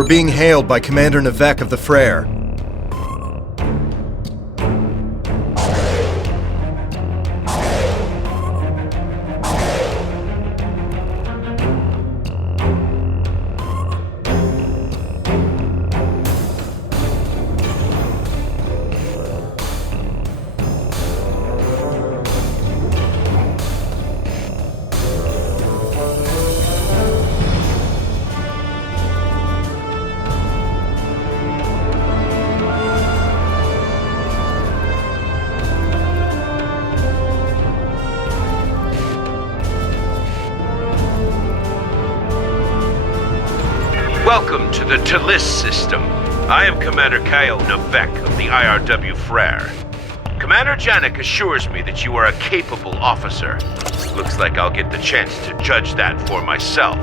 We're being hailed by Commander Navek of the Frere. Welcome to the Talis system. I am Commander Kyle Navek of the IRW Frere. Commander Janik assures me that you are a capable officer. Looks like I'll get the chance to judge that for myself.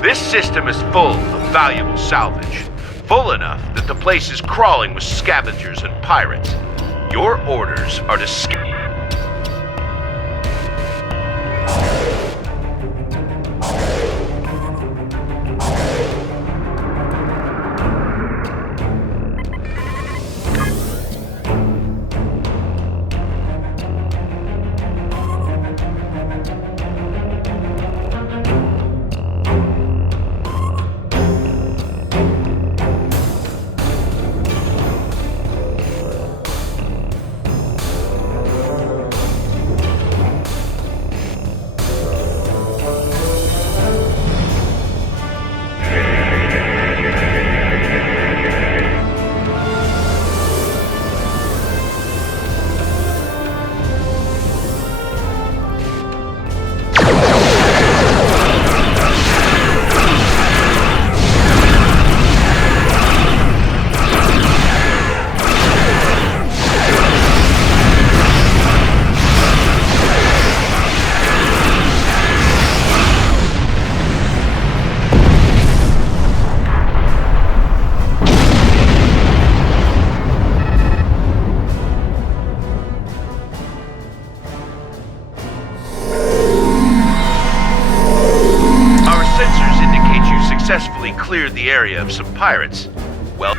This system is full of valuable salvage. Full enough that the place is crawling with scavengers and pirates. Your orders are to successfully cleared the area of some pirates. Well...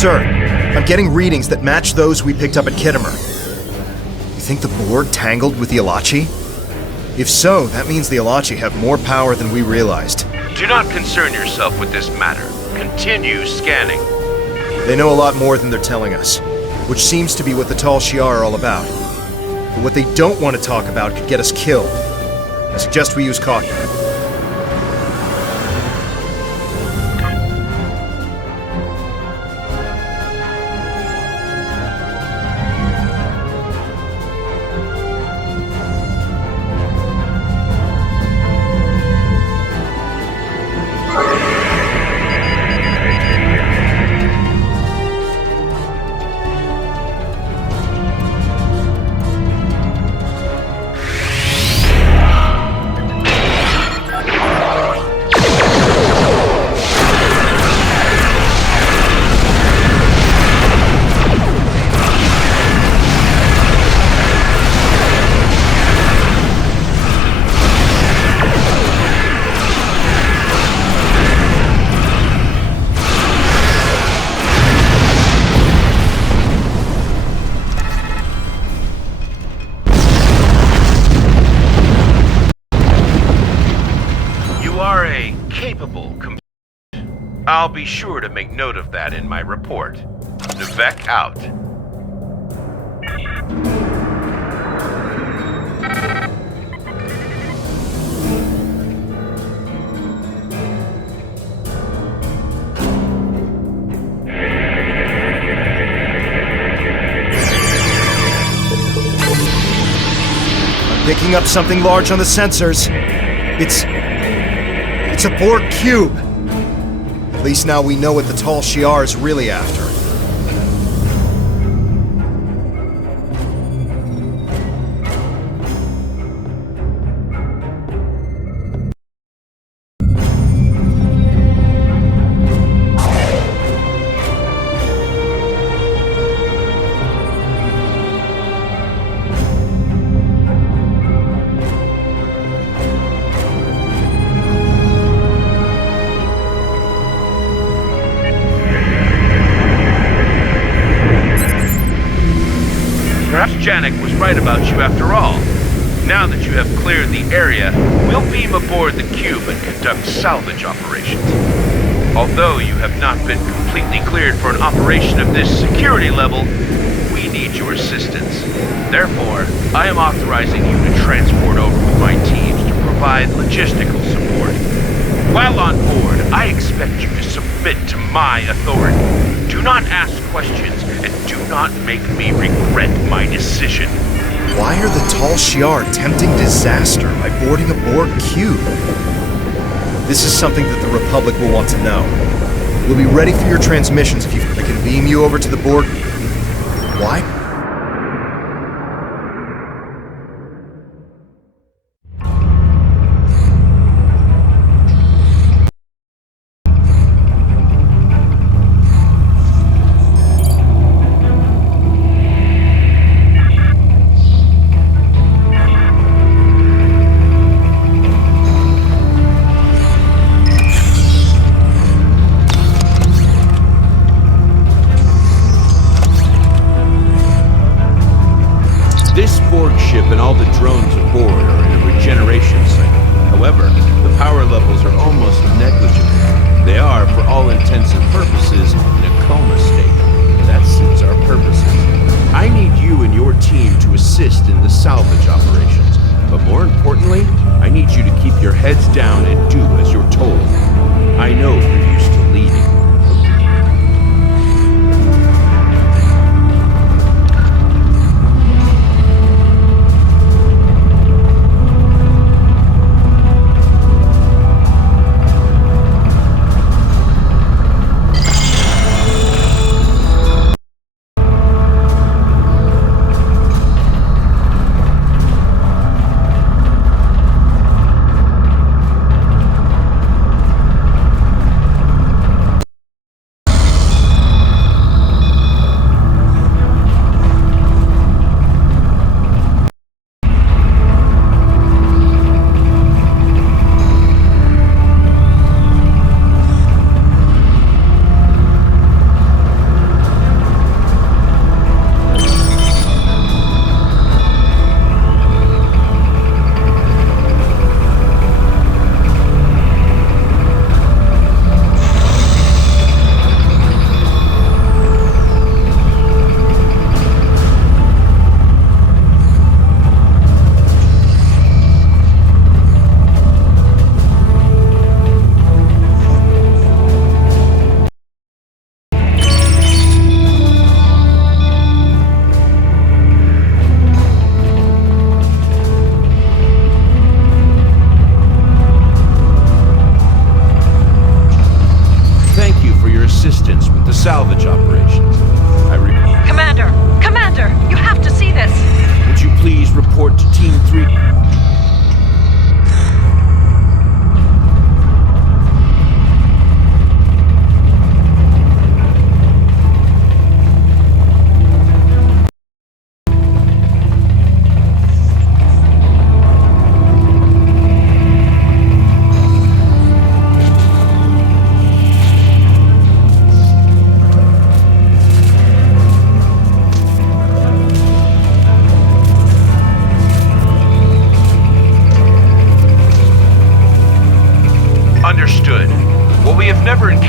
Sir, I'm getting readings that match those we picked up at Kittimer. You think the Borg tangled with the Alachi? If so, that means the Alachi have more power than we realized. Do not concern yourself with this matter. Continue scanning. They know a lot more than they're telling us, which seems to be what the Tal Shiar are all about. But what they don't want to talk about could get us killed. I suggest we use caution. capable. I'll be sure to make note of that in my report. Navek out. Picking up something large on the sensors. It's a Borg cube. At least now we know what the tall Shi'ar is really after. Perhaps Janek was right about you after all. Now that you have cleared the area, we'll beam aboard the cube and conduct salvage operations. Although you have not been completely cleared for an operation of this security level, we need your assistance. Therefore, I am authorizing you to transport over with my teams to provide logistical support. While on board, I expect you to submit to my authority. Do not ask questions, and do not make me regret my decision. Why are the tall Shi'ar tempting disaster by boarding a Borg cube? This is something that the Republic will want to know. We'll be ready for your transmissions if I can beam you over to the Borg. Why? This Borg ship and all the drones aboard are in a regeneration cycle. However, the power levels are almost negligible. They are, for all intents and purposes, in a coma state. That suits our purposes. I need you and your team to assist in the salvage operations. But more importantly, I need you to keep your heads down and do as you're told. I know you're used to leading.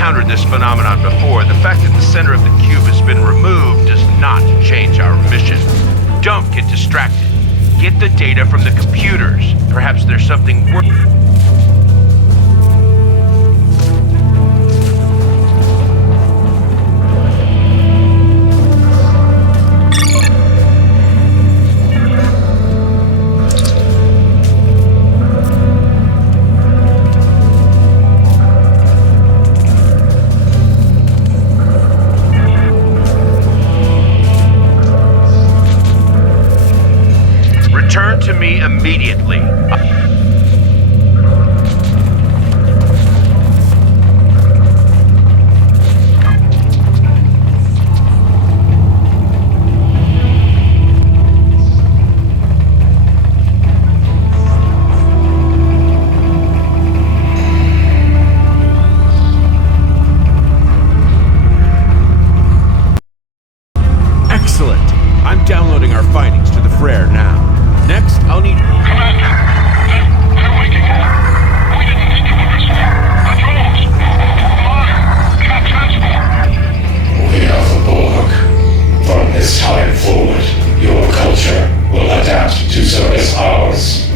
encountered this phenomenon before. The fact that the center of the cube has been removed does not change our mission. Don't get distracted. Get the data from the computers. Perhaps there's something worth... Return to me immediately. Excellent. I'm downloading our findings to the Frere now. Next, I'll need... Commander, they're waking up. We didn't think you would respond. Controls. Fire. Can't transport. We are the Borg. From this time forward, your culture will adapt to service ours.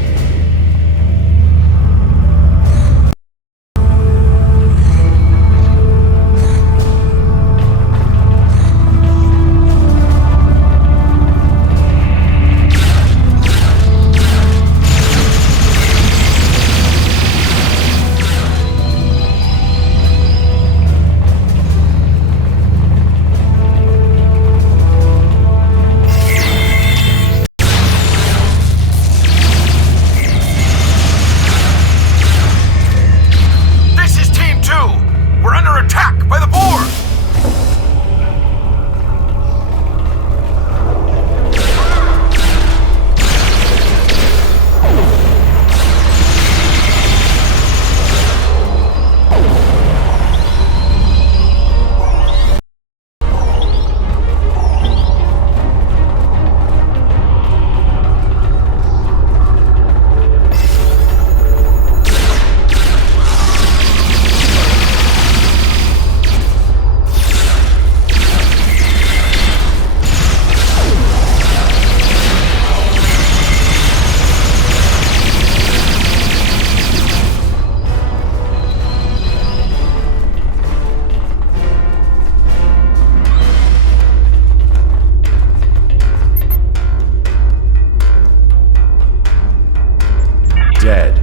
Dead.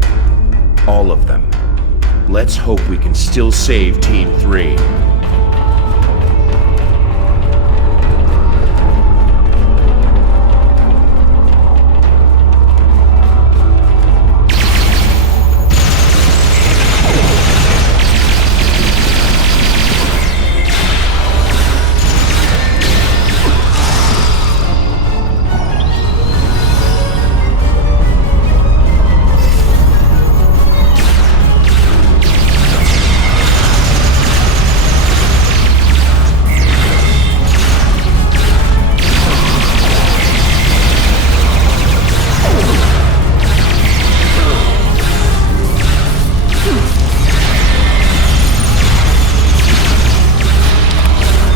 All of them. Let's hope we can still save Team 3.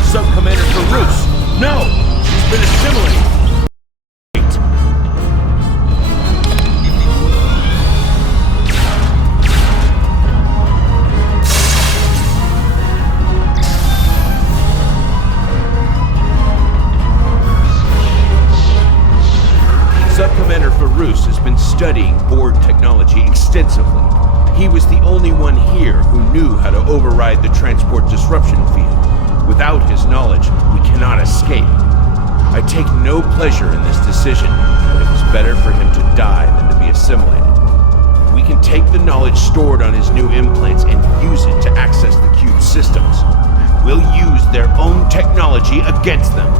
Sub-Commander Farouz! No! She's been assimilated! Sub-Commander Farouz has been studying Borg technology extensively. He was the only one here who knew how to override the transport disruption field. Without his knowledge, we cannot escape. I take no pleasure in this decision, but it was better for him to die than to be assimilated. We can take the knowledge stored on his new implants and use it to access the cube's systems. We'll use their own technology against them.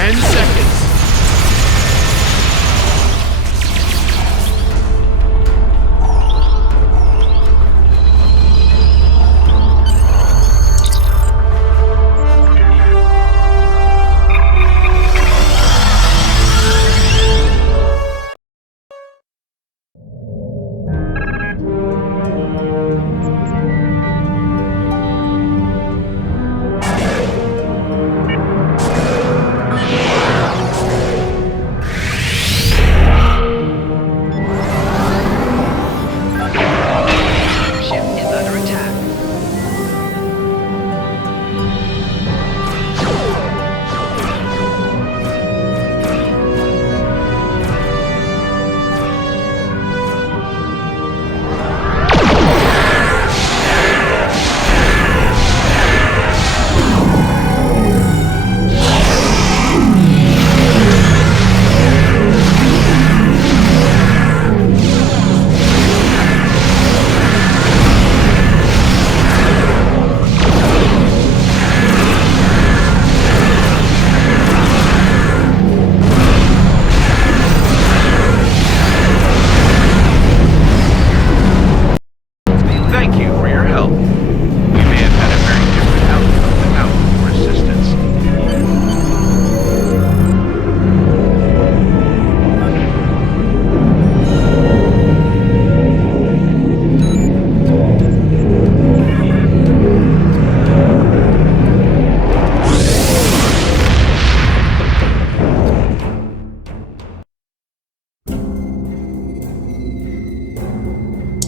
10 seconds. Thank you for your help. We may have had a very different outcome without your assistance.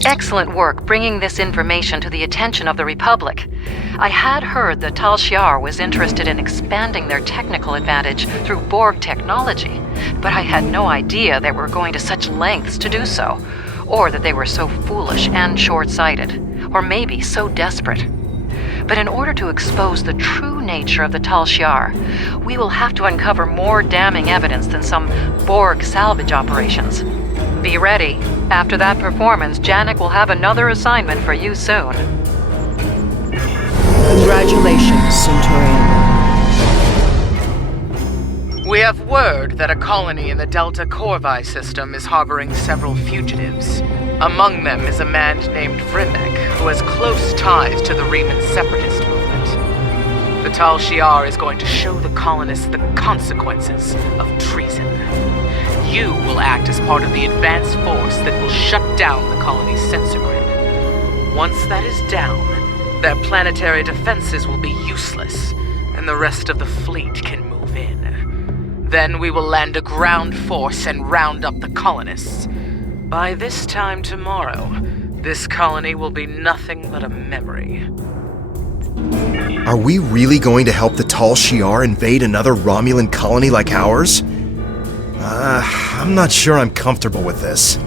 Excellent work bringing this information to the attention of the Republic. I had heard that Tal Shiar was interested in expanding their technical advantage through Borg technology, but I had no idea they were going to such lengths to do so, or that they were so foolish and short-sighted, or maybe so desperate. But in order to expose the true nature of the Tal Shiar, we will have to uncover more damning evidence than some Borg salvage operations. Be ready. After that performance, Janek will have another assignment for you soon. Congratulations, Centurion. We have word that a colony in the Delta Corvi system is harboring several fugitives. Among them is a man named Vrimek, who has close ties to the Riemann separatist movement. The Tal Shiar is going to show the colonists the consequences of treason. You will act as part of the advanced force that will shut down the colony's sensor grid. Once that is down, their planetary defenses will be useless, and the rest of the fleet can move in. Then we will land a ground force and round up the colonists. By this time tomorrow, this colony will be nothing but a memory. Are we really going to help the Tal Shiar invade another Romulan colony like ours? I'm not sure I'm comfortable with this.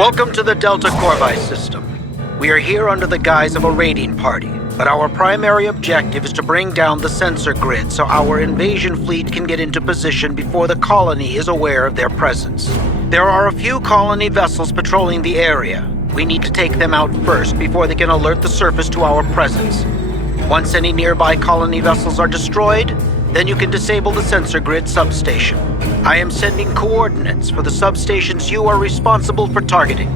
Welcome to the Delta Corvi system. We are here under the guise of a raiding party, but our primary objective is to bring down the sensor grid so our invasion fleet can get into position before the colony is aware of their presence. There are a few colony vessels patrolling the area. We need to take them out first before they can alert the surface to our presence. Once any nearby colony vessels are destroyed, then you can disable the sensor grid substation. I am sending coordinates for the substations you are responsible for targeting.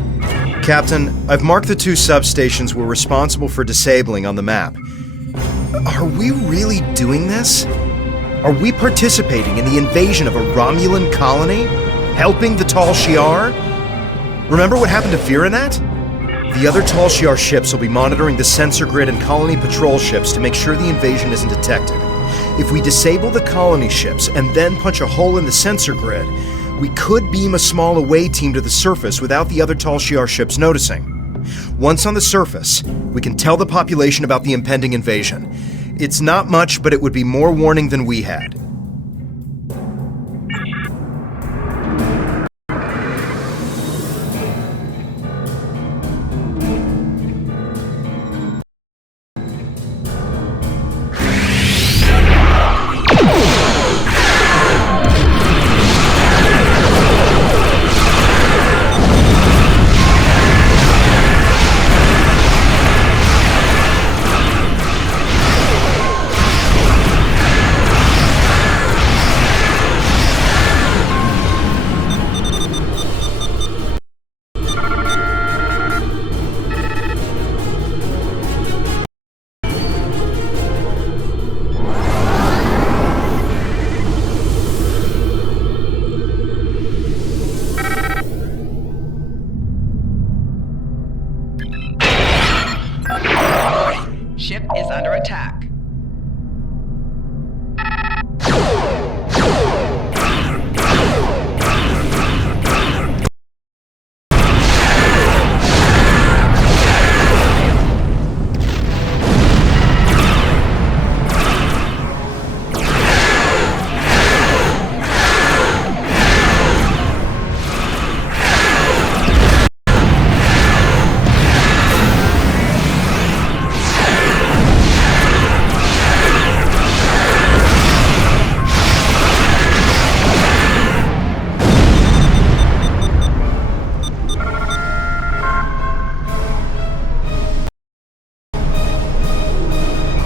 Captain, I've marked the 2 substations we're responsible for disabling on the map. Are we really doing this? Are we participating in the invasion of a Romulan colony? Helping the Tal Shiar? Remember what happened to Viranet? The other Tal Shiar ships will be monitoring the sensor grid and colony patrol ships to make sure the invasion isn't detected. If we disable the colony ships and then punch a hole in the sensor grid, we could beam a small away team to the surface without the other Tal Shiar ships noticing. Once on the surface, we can tell the population about the impending invasion. It's not much, but it would be more warning than we had. Ship is under attack.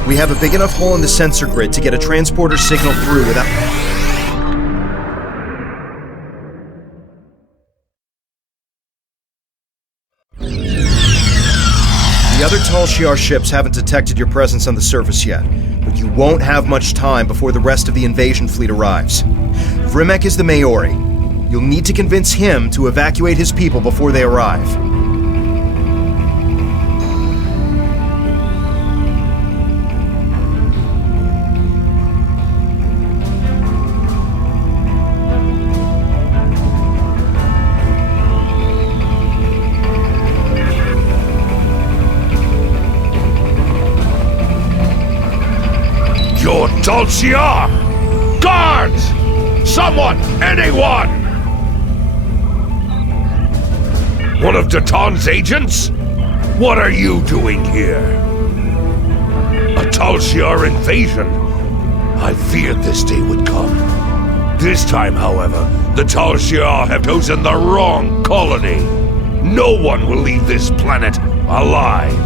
We have a big enough hole in the sensor grid to get a transporter signal through without... The other Tal Shiar ships haven't detected your presence on the surface yet, but you won't have much time before the rest of the invasion fleet arrives. Vrimek is the Maori. You'll need to convince him to evacuate his people before they arrive. You're Tal Shiar! Guards! Someone! Anyone! One of Datan's agents? What are you doing here? A Tal Shiar invasion? I feared this day would come. This time, however, the Tal Shiar have chosen the wrong colony. No one will leave this planet alive.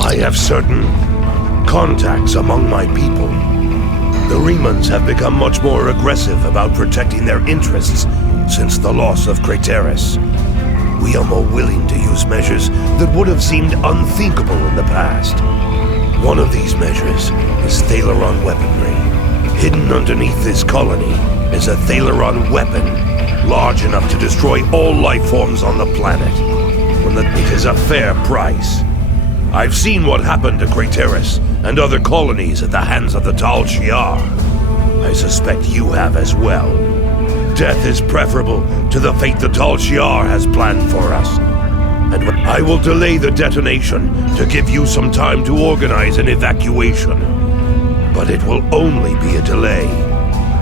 I have certain contacts among my people. The Remans have become much more aggressive about protecting their interests since the loss of Craterus. We are more willing to use measures that would have seemed unthinkable in the past. One of these measures is Thalaron weaponry. Hidden underneath this colony is a Thalaron weapon large enough to destroy all life forms on the planet. It is a fair price. I've seen what happened to Craterus and other colonies at the hands of the Tal Shiar. I suspect you have as well. Death is preferable to the fate the Tal Shiar has planned for us. And I will delay the detonation to give you some time to organize an evacuation. But it will only be a delay.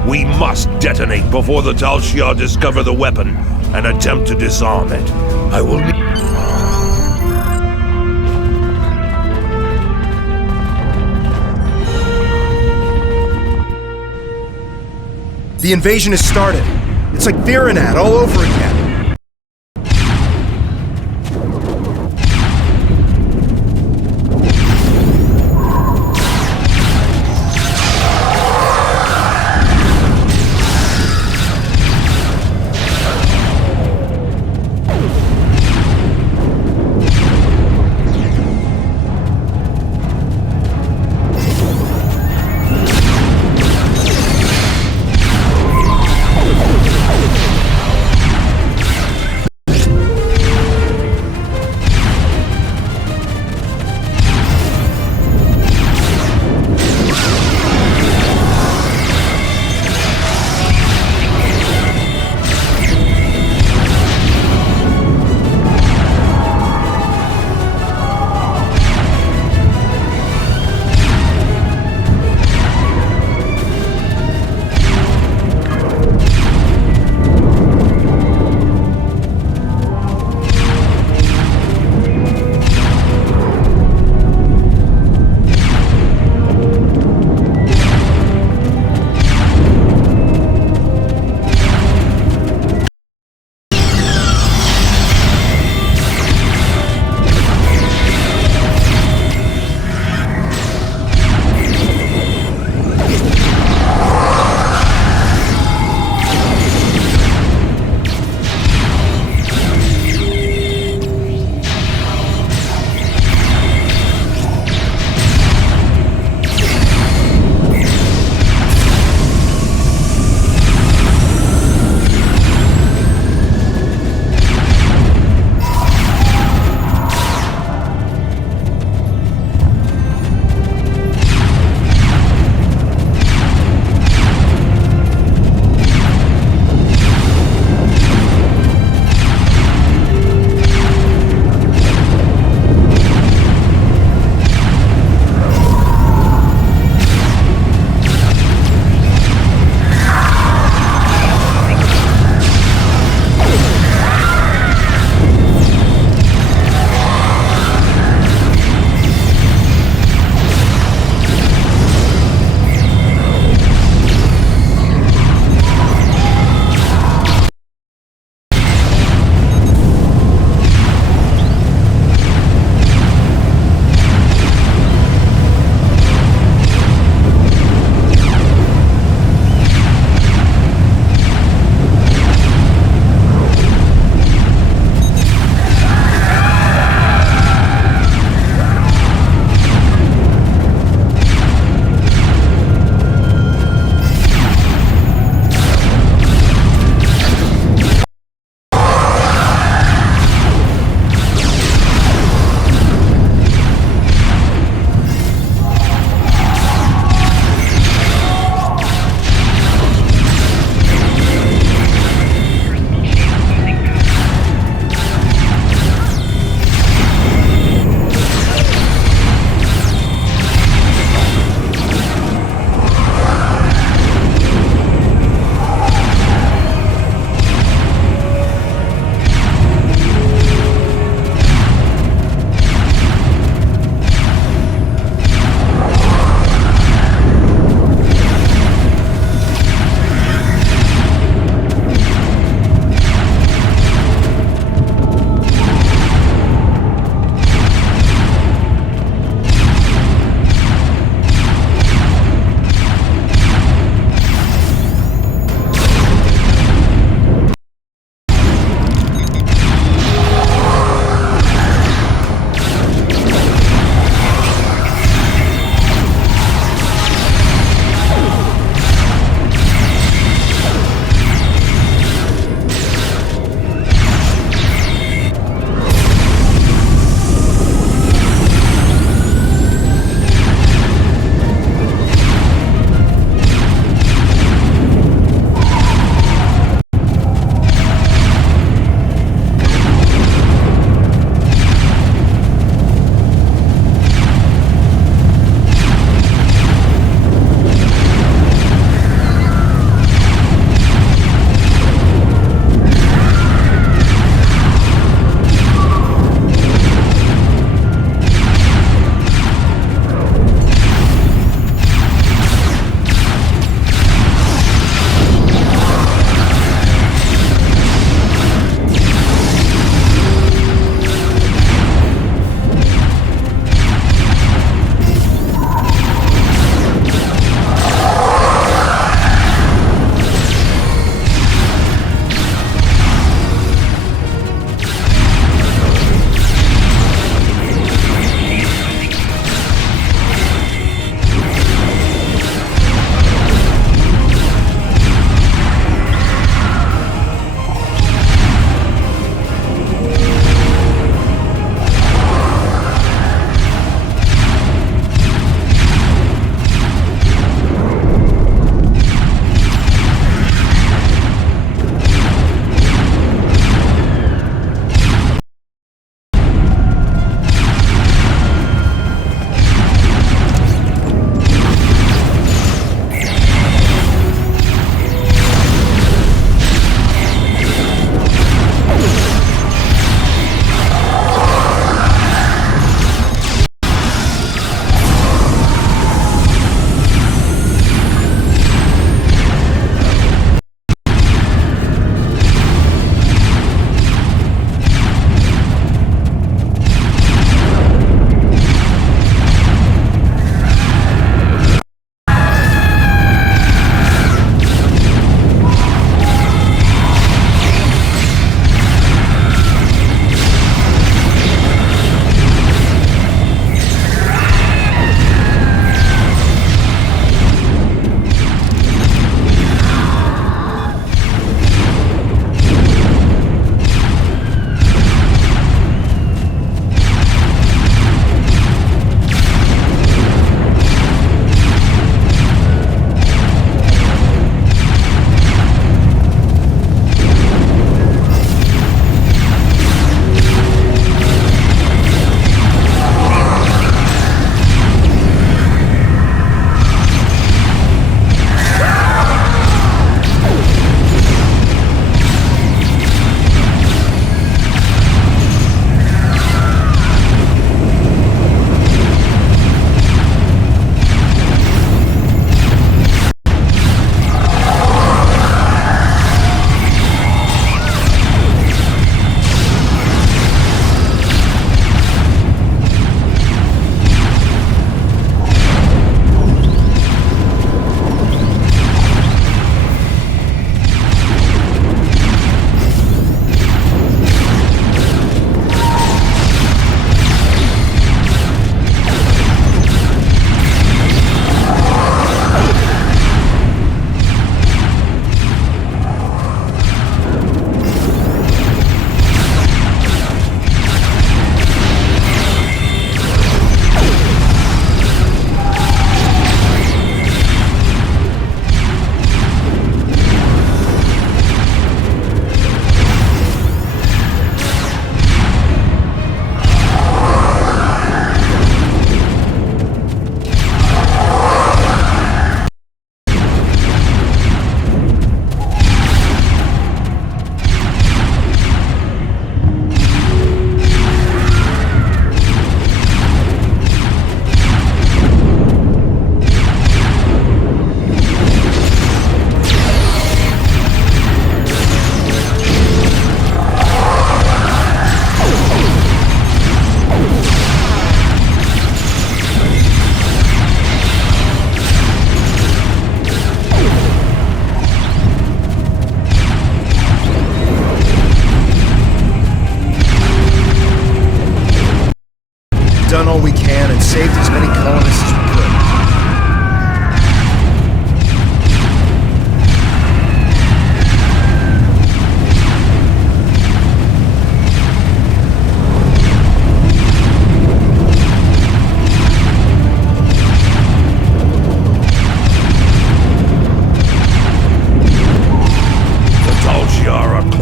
We must detonate before the Tal Shiar discover the weapon and attempt to disarm it. I will need... The invasion has started. It's like Virenat all over again.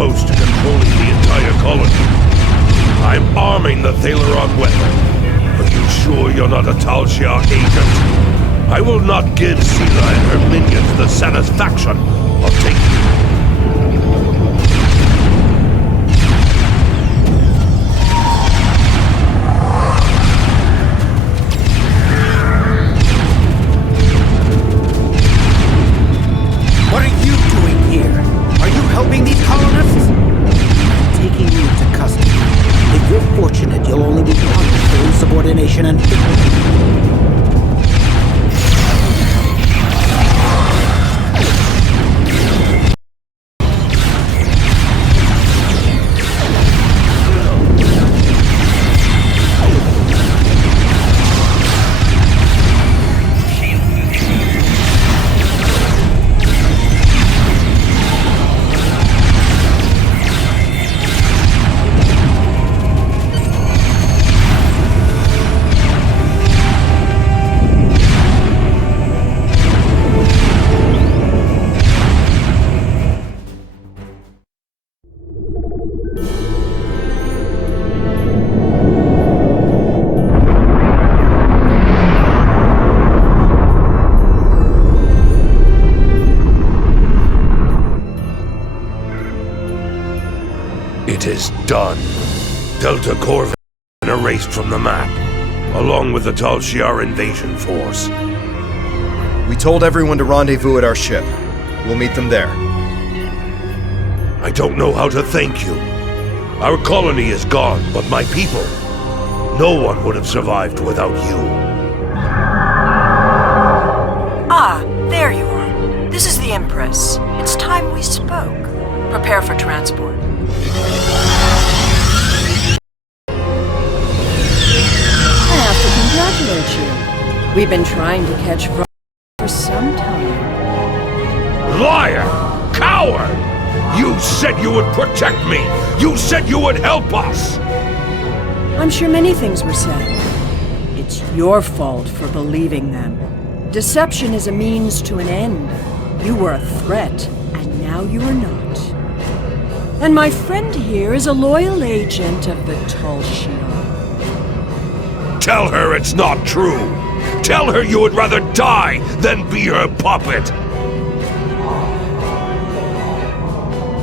close to controlling the entire colony. I'm arming the Thaleron weapon. Are you sure you're not a Tal Shiar agent? I will not give Sela and her minions the satisfaction of taking you. What are you doing here? Are you helping these colonists? Taking you into custody. If you're fortunate, you'll only be punished for insubordination and It is done. Delta Corvus has been erased from the map, along with the Tal Shiar invasion force. We told everyone to rendezvous at our ship. We'll meet them there. I don't know how to thank you. Our colony is gone, but my people, no one would have survived without you. Ah, there you are. This is the Empress. It's time we spoke. Prepare for transport. I have to congratulate you. We've been trying to catch Vrock for some time. Liar! Coward! You said you would protect me! You said you would help us! I'm sure many things were said. It's your fault for believing them. Deception is a means to an end. You were a threat, and now you are not. And my friend here is a loyal agent of the Tal Shiar. Tell her it's not true! Tell her you would rather die than be her puppet!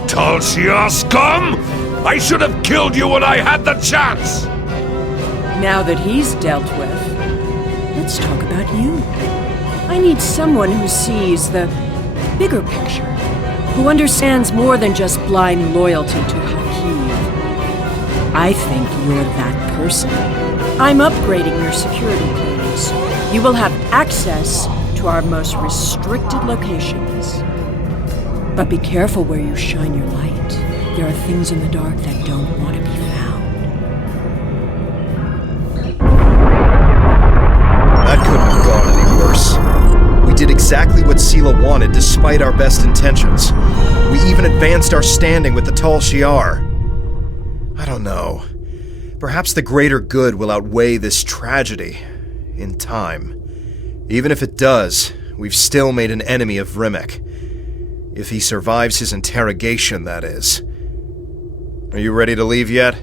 Tal Shiar scum! I should have killed you when I had the chance! Now that he's dealt with, let's talk about you. I need someone who sees the bigger picture, who understands more than just blind loyalty to Hakeem. I think you're that person. I'm upgrading your security clearance. You will have access to our most restricted locations. But be careful where you shine your light. There are things in the dark that don't want to be found. That couldn't have gone any worse. We did exactly what Sela wanted despite our best intentions. We even advanced our standing with the Tal Shiar. I don't know. Perhaps the greater good will outweigh this tragedy in time. Even if it does, we've still made an enemy of Rimek. If he survives his interrogation, that is. Are you ready to leave yet?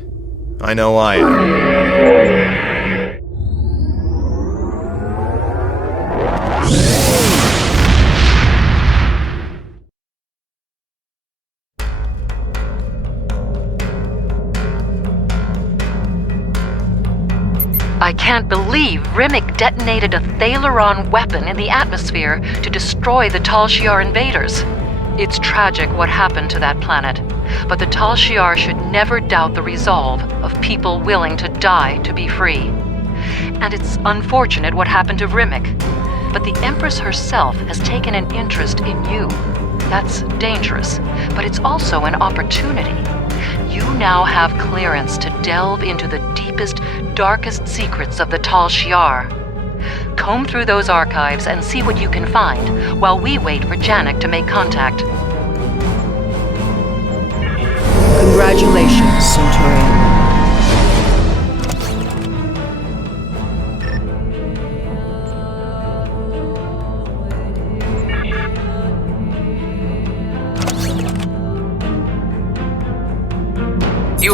I know I am. I can't believe Rimek detonated a Thaleron weapon in the atmosphere to destroy the Tal Shiar invaders. It's tragic what happened to that planet, but the Tal Shiar should never doubt the resolve of people willing to die to be free. And it's unfortunate what happened to Rimek, but the Empress herself has taken an interest in you. That's dangerous, but it's also an opportunity. You now have clearance to delve into the deepest, darkest secrets of the Tal Shiar. Comb through those archives and see what you can find, while we wait for Janek to make contact. Congratulations, Centurion.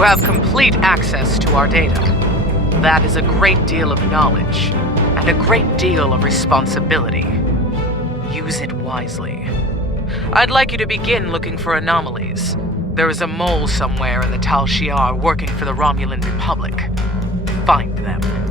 You have complete access to our data. That is a great deal of knowledge, and a great deal of responsibility. Use it wisely. I'd like you to begin looking for anomalies. There is a mole somewhere in the Tal Shiar working for the Romulan Republic. Find them.